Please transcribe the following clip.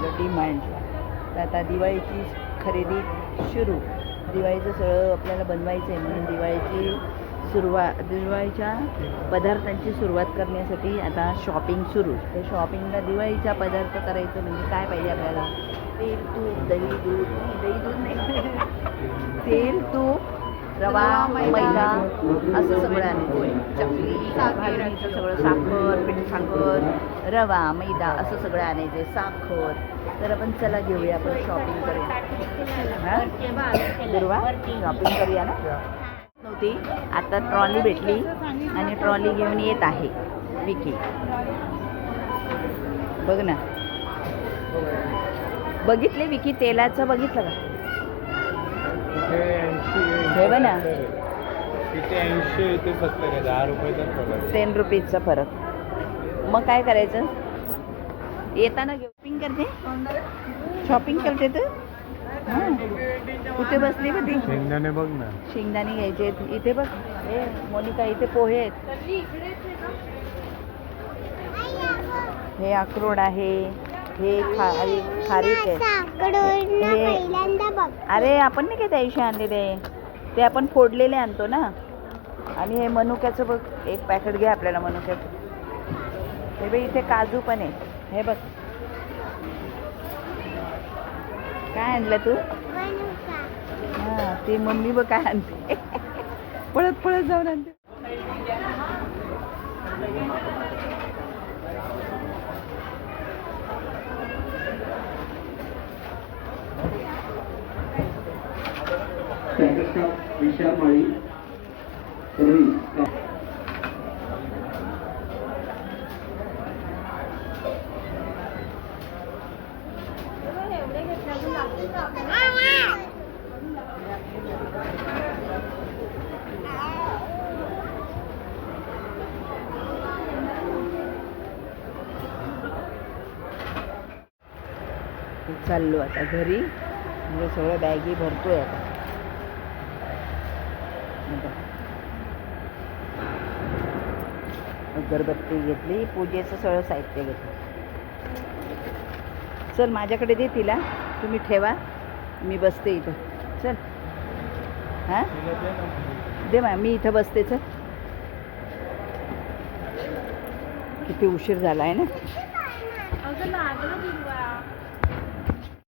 आलो डी मार्टला तर आता दिवाळीची खरेदी सुरू. दिवाळीचं सगळं आपल्याला बनवायचं आहे म्हणून दिवाळीची सुरुवात दिवाळीच्या पदार्थांची सुरुवात करण्यासाठी आता शॉपिंग सुरू. तर शॉपिंगला दिवाळीचा पदार्थ करायचं म्हणजे काय पाहिजे आपल्याला? तेल तूप दही दूध. दही दूध नाही. तेल तूप रवा मैदा. असं सगळं आणायचं. भाजणीचं सगळं साखर पीठ साखर रवा मैदा असं सगळं आणायचं साखर. तर आपण चला घेऊया आपण शॉपिंग करूया? दुर्वा शॉपिंग करूया ना? नव्हती. आता ट्रॉली भेटली आणि ट्रॉली घेऊन येत आहे विकी. बघ ना. बघितले विकी तेलाचं? बघितलं का? हे बघ ना. तिथे ऐंशी इथे सत्तर आहे दहा रुपयाचाच टेन रुपीजचा फरक. मग काय करायचं? येताना शॉपिंग करते? शॉपिंग करते तू? हां. कुठे बसली होती शेंगदाणे बघ ना. शेंगदाणे घ्यायचे. इथे बघ. हे मोनिका इथे पोहे आहेत. हे अक्रोड आहे. हे खारी खारीक आहे. हे- पहिल्यांदा बघ. अरे आपण नाही काय त्या दिवशी आणलेले? ते आपण फोडलेले आणतो ना. आणि हे मनुक्याचं बघ एक पॅकेट घे आपल्याला मनुक्याचं. हे बघ इथे काजू पण आहे. हे बघ. काय आणलं तू? मनुका. हां ती मम्मी बघ काय आणते. पळत पळत जाऊन आणते. विशामाळी पूर्वी चाललो आता घरी. म्हणजे सगळं बॅगी भरतोय आता आता. अगरबत्ती घेतली. पूजेचं सगळं साहित्य घेतलं. चल माझ्याकडे दे तिला. तुम्ही ठेवा. मी बसते इथं. चल. हां? दे दे मा मी इथं बसते चल. किती उशीर झाला आहे ना